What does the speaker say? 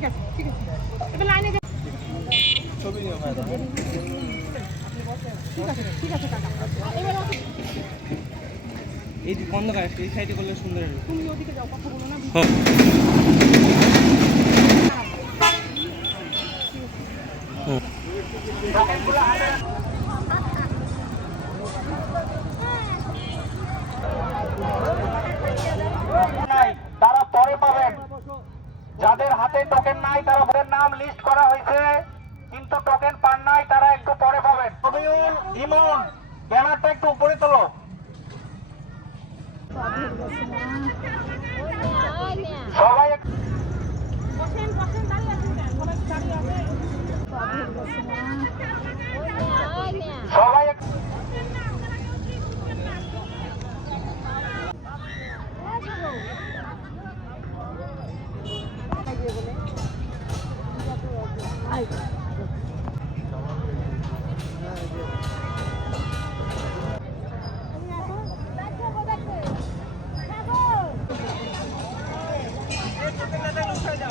ঠিক আছে ঠিক আছে এবার লাইনে ছবি নিও ম্যাডাম। ঠিক আছে ঠিক আছে কাকা এবার এই অন্ধকার এই সাইডে করলে সুন্দর হবে। তুমি ওদিকে যাও কথা বলো না তারা পরে পাবেন। যাদের হাতে টোকেন নাই তারা ওদের নাম লিস্ট করা হয়েছে কিন্তু টোকেন পান নাই তারা একটু পরে পাবেন। রবিউল ইমন ব্যানারটা একটু উপরে তোলো। সবাই বসেন বসেন দাঁড়িয়ে আছেন কেন সবাই দাঁড়িয়ে আছে সবাই যাও